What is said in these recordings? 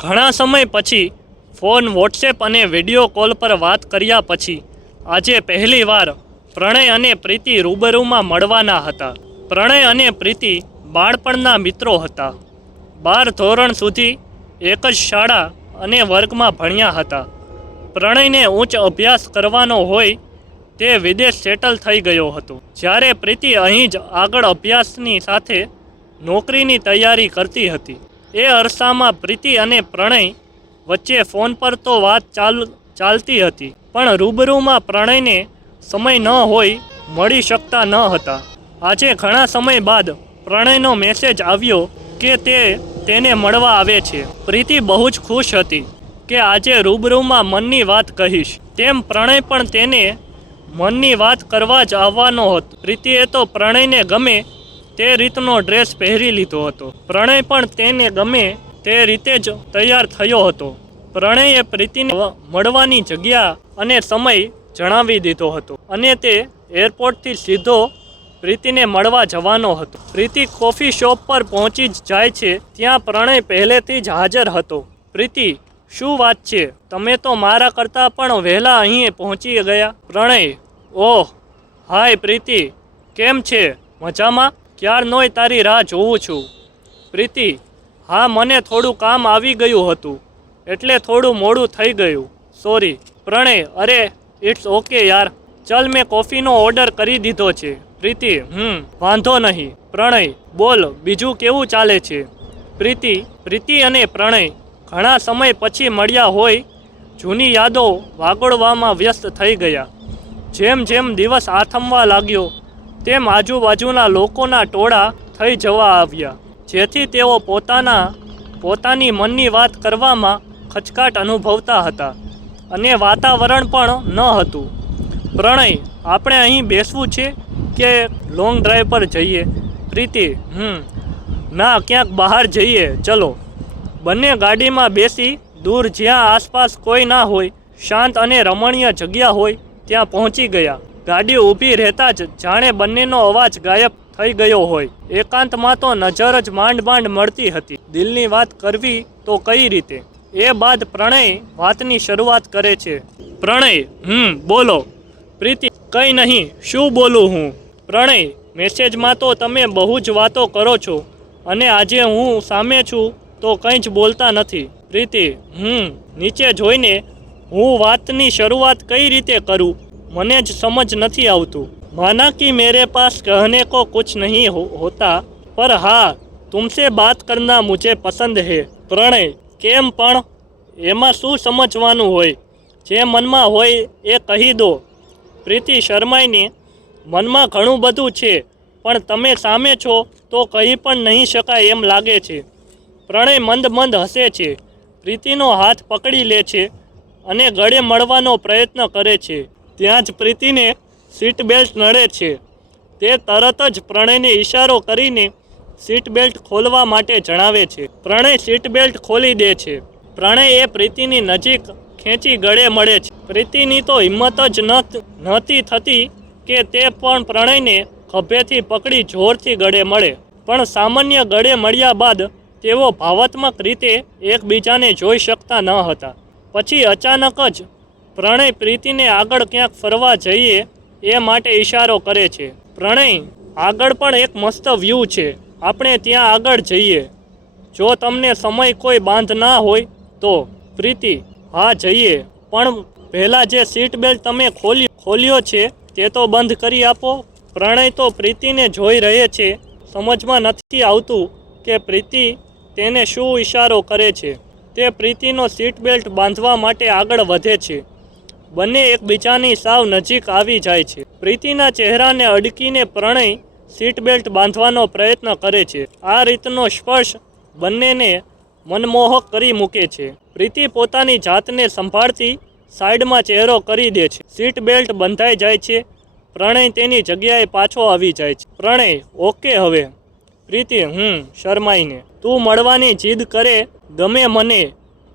ઘણા સમય પછી ફોન, વોટ્સએપ અને વિડીયો કોલ પર વાત કર્યા પછી આજે પહેલીવાર પ્રણય અને પ્રીતિ રૂબરૂમાં મળવાના હતા. પ્રણય અને પ્રીતિ બાળપણના મિત્રો હતા. 12 ધોરણ સુધી એક જ શાળા અને વર્ગમાં ભણ્યા હતા. પ્રણયને ઉચ્ચ અભ્યાસ કરવાનો હોય તે વિદેશ સેટલ થઈ ગયો હતો, જ્યારે પ્રીતિ અહીં જ આગળ અભ્યાસની સાથે નોકરીની તૈયારી કરતી હતી. એ અરસામાં પ્રીતિ અને પ્રણય વચ્ચે ફોન પર તો વાત ચાલતી હતી, પણ રૂબરૂમાં પ્રણયને સમય ન હોય મળી શકતા ન હતા. આજે ઘણા સમય બાદ પ્રણયનો મેસેજ આવ્યો કે તેને મળવા આવે છે. પ્રીતિ બહુ જ ખુશ હતી કે આજે રૂબરૂમાં મનની વાત કહીશ. તેમ પ્રણય પણ તેને મનની વાત કરવા જ આવવાનો હતો. પ્રીતિએ તો પ્રણયને ગમે તે રીતનો ડ્રેસ પહેરી લીધો હતો. પ્રણય પણ તેને ગમે તે રીતે જ તૈયાર થયો હતો. પ્રણયે પ્રીતિને મળવાની જગ્યા અને સમય જણાવી દીધો હતો અને તે એરપોર્ટથી સીધો પ્રીતિને મળવા જવાનો હતો. પ્રીતિ કોફી શોપ પર પહોંચી જાય છે. ત્યાં પ્રણય પહેલેથી જ હાજર હતો. પ્રીતિ, શું વાત છે? તમે તો મારા કરતાં પણ વહેલા અહીં પહોંચી ગયા. પ્રણય, ઓહ હાય પ્રીતિ, કેમ છે? મજામાં? ક્યારનોય તારી રાહ જોઉં છું. પ્રીતિ, હા, મને થોડું કામ આવી ગયું હતું એટલે થોડું મોડું થઈ ગયું, સોરી. પ્રણય, અરે ઇટ્સ ઓકે યાર, ચલ મેં કોફીનો ઓર્ડર કરી દીધો છે. પ્રીતિ, વાંધો નહીં. પ્રણય, બોલ બીજું કેવું ચાલે છે? પ્રીતિ અને પ્રણય ઘણા સમય પછી મળ્યા હોય જૂની યાદો વાગોળવામાં વ્યસ્ત થઈ ગયા. જેમ જેમ દિવસ આથમવા લાગ્યો તેમ આજુબાજુના લોકોના ટોળા થઈ જવા આવ્યા, જેથી તેઓ પોતાની મનની વાત કરવામાં ખચકાટ અનુભવતા હતા અને વાતાવરણ પણ ન હતું. પ્રણય, આપણે અહીં બેસવું છે કે લોંગ ડ્રાઈવ પર જઈએ? પ્રીતિ, ના, ક્યાંક બહાર જઈએ, ચલો. બંને ગાડીમાં બેસી દૂર જ્યાં આસપાસ કોઈ ના હોય, શાંત અને રમણીય જગ્યા હોય ત્યાં પહોંચી ગયા. ગાડી ઊભી રહેતા જ જાણે બંનેનો અવાજ ગાયબ થઈ ગયો હોય. એકાંતમાં તો નજર જ માંડ મળતી હતી. દિલની વાત કરવી તો કઈ રીતે? એ બાદ પ્રણય વાતની શરૂઆત કરે છે. પ્રણય, બોલો. પ્રીતિ, કંઈ નહીં, શું બોલું હું? પ્રણય, મેસેજમાં તો તમે બહુ જ વાતો કરો છો અને આજે હું સામે છું તો કંઈ જ બોલતા નથી. પ્રીતિ, નીચે જોઈને હું વાતની શરૂઆત કઈ રીતે કરું મને જ સમજ નથી આવતું. माना कि मेरे पास कहने को कुछ नहीं होता, पर हाँ, तुमसे बात करना मुझे पसंद है. प्रणय, केम पण एमां शुं समजवानुं होय? जे मनमा होय ए कही दो. प्रीति शर्माईने, मनमा घणुं बधुं छे पण तमे सामे छो तो कही पण नहीं शकाय एम लागे छे. प्रणय मंद हसे छे. प्रीतिनो हाथ पकड़ी ले छे अने गळे मळवानो प्रयत्न करे छे. त्यां ज प्रीतिने सीट बेल्ट नड़े छे. ते तरत ज प्रणयने इशारो करीने सीट बेल्ट खोलवा माटे जणावे छे. प्रणय सीट बेल्ट खोली दे छे. प्रणय ए प्रीतिनी नजीक खेंची गळे मळे छे. प्रीतिनी तो हिम्मत ज नहोती थती के ते पण प्रणयने खभेथी पकड़ी जोरथी गळे मळे. पण सामान्य गळे मळ्या बाद तेओ भावात्मक रीते एकबीजाने जोई शकता न हता. पछी अचानक ज प्रणय प्रीतिने आगळ क्यांक फरवा जईए ए माटे इशारो करे छे. प्रणय, आगळ पण एक मस्त व्यू छे, आपणे त्यां आगळ जईए, जो तमने समय कोई बांध ना होय तो. प्रीति, हाँ जईए, पण पहेला जे सीट बेल्ट तमे खोल्यो छे ते तो बंध करी आपो. प्रणय तो प्रीतिने जोई रहे छे. समजमां नथी आवतुं के प्रीति तेने शुं इशारो करे छे. ते प्रीतिनो सीट बेल्ट बांधवा माटे आगळ वधे छे. બંને એકબીજાની સાવ નજીક આવી જાય છે. પ્રીતિના ચહેરાને અડકીને પ્રણય સીટ બેલ્ટ બાંધવાનો પ્રયત્ન કરે છે. આ રીતનો સ્પર્શ બંનેને મનમોહક કરી મૂકે છે. પ્રીતિ પોતાની જાતને સંભાળતી સાઈડમાં ચહેરો કરી દે છે. સીટ બેલ્ટ બંધાઈ જાય છે. પ્રણય તેની જગ્યાએ પાછો આવી જાય છે. પ્રણય, ઓકે હવે. પ્રીતિ, શરમાઈને, તું મળવાની જીદ કરે ગમે મને.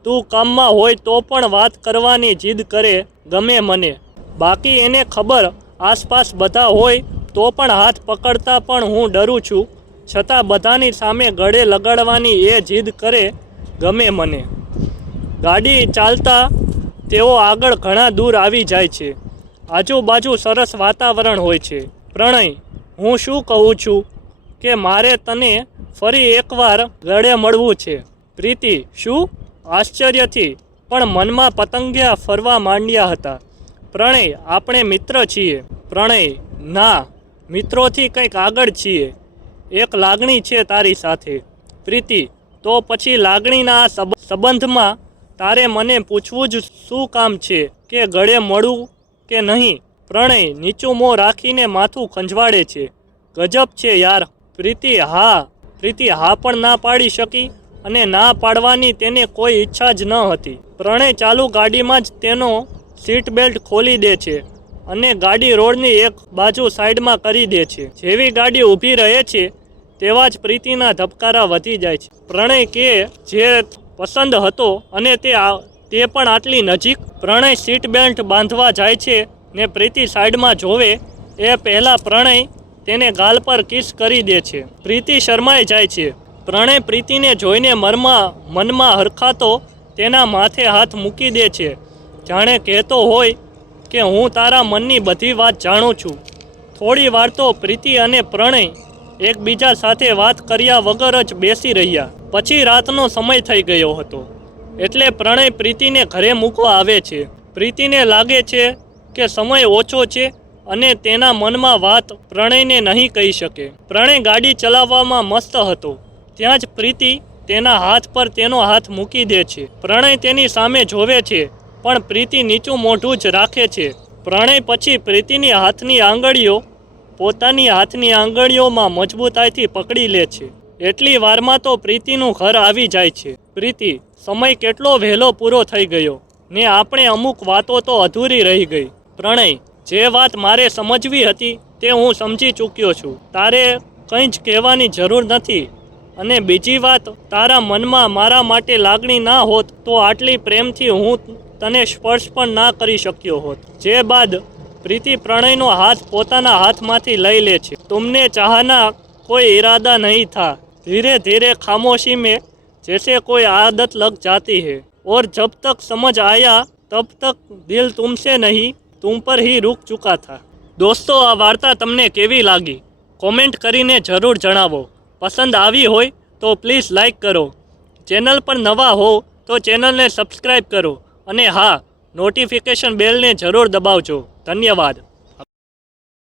તું કામમાં હોય તો પણ વાત કરવાની જીદ કરે ગમે મને. બાકી એને ખબર આસપાસ બધા હોય તો પણ હાથ પકડતા પણ હું ડરું છું, છતાં બધાની સામે ગળે લગાડવાની એ જીદ કરે ગમે મને. ગાડી ચાલતા તેઓ આગળ ઘણા દૂર આવી જાય છે. આજુબાજુ સરસ વાતાવરણ હોય છે. પ્રણય, હું શું કહું છું કે મારે તને ફરી એકવાર ગળે મળવું છે. પ્રીતિ, શું? આશ્ચર્યથી પણ મનમાં પતંગિયા ફરવા માંડ્યા હતા. પ્રણય, આપણે મિત્ર છીએ. પ્રણય, ના, મિત્રોથી કંઈક આગળ છીએ. એક લાગણી છે તારી સાથે. પ્રીતિ, તો પછી લાગણીના આ સંબંધમાં તારે મને પૂછવું જ શું કામ છે કે ગળે મળું કે નહીં? પ્રણય નીચું મોં રાખીને માથું ખંજવાળે છે. ગજબ છે યાર. પ્રીતિ, હા પણ ના પાડી શકી, અને ના પાડવાની તેને કોઈ ઈચ્છા જ ન હતી. પ્રણય ચાલુ ગાડીમાં જ તેનો સીટ બેલ્ટ ખોલી દે છે અને ગાડી રોડની એક બાજુ સાઈડમાં કરી દે છે. જેવી ગાડી ઊભી રહે છે તેવા જ પ્રીતિના ધબકારા વધી જાય છે. પ્રણય કે જે પસંદ હતો અને તે પણ આટલી નજીક. પ્રણય સીટ બેલ્ટ બાંધવા જાય છે ને પ્રીતિ સાઈડમાં જોવે એ પહેલાં પ્રણય તેને ગાલ પર કિસ કરી દે છે. પ્રીતિ શરમાઈ જાય છે. પ્રણય પ્રીતિને જોઈને મનમાં હરખાતો તેના માથે હાથ મૂકી દે છે, જાણે કહેતો હોય કે હું તારા મનની બધી વાત જાણું છું. થોડી વાર તો પ્રીતિ અને પ્રણય એકબીજા સાથે વાત કર્યા વગર જ બેસી રહ્યા. પછી રાતનો સમય થઈ ગયો હતો એટલે પ્રણય પ્રીતિને ઘરે મૂકવા આવે છે. પ્રીતિને લાગે છે કે સમય ઓછો છે અને તેના મનમાં વાત પ્રણયને નહીં કહી શકે. પ્રણય ગાડી ચલાવવામાં મસ્ત હતો. ત્યાં જ પ્રીતિ તેના હાથ પર તેનો હાથ મૂકી દે છે. પ્રણય તેની સામે જોવે છે પણ પ્રીતિ નીચું મોઢું જ રાખે છે. પ્રણય પછી પ્રીતિની હાથની આંગળીઓ પોતાની હાથની આંગળીઓમાં મજબૂતાઈથી પકડી લે છે. એટલી વારમાં તો પ્રીતિનું ઘર આવી જાય છે. પ્રીતિ, સમય કેટલો વહેલો પૂરો થઈ ગયો ને આપણે અમુક વાતો તો અધૂરી રહી ગઈ. પ્રણય, જે વાત મારે સમજવી હતી તે હું સમજી ચૂક્યો છું. તારે કંઈ જ કહેવાની જરૂર નથી. અને બીજી વાત, તારા મનમાં મારા માટે લાગણી ના હોત તો આટલી પ્રેમથી હું તને સ્પર્શ પણ ના કરી શક્યો હોત. જે બાદ પ્રીતિ પ્રણયનો હાથ પોતાના હાથમાંથી લઈ લે છે. तुमने चाहना कोई इरादा नहीं था. धीरे धीरे खामोशी में जैसे कोई आदत लग जाती है और जब तक समझ आया तब तक दिल तुमसे नहीं तुम पर ही रुक चुका था. દોસ્તો, આ વાર્તા તમને કેવી લાગી કોમેન્ટ કરીને જરૂર જણાવો. પસંદ આવી હોય તો પ્લીઝ લાઈક કરો. ચેનલ પર નવા હો તો ચેનલને સબસ્ક્રાઈબ કરો અને હા, નોટિફિકેશન બેલને જરૂર દબાવજો. ધન્યવાદ.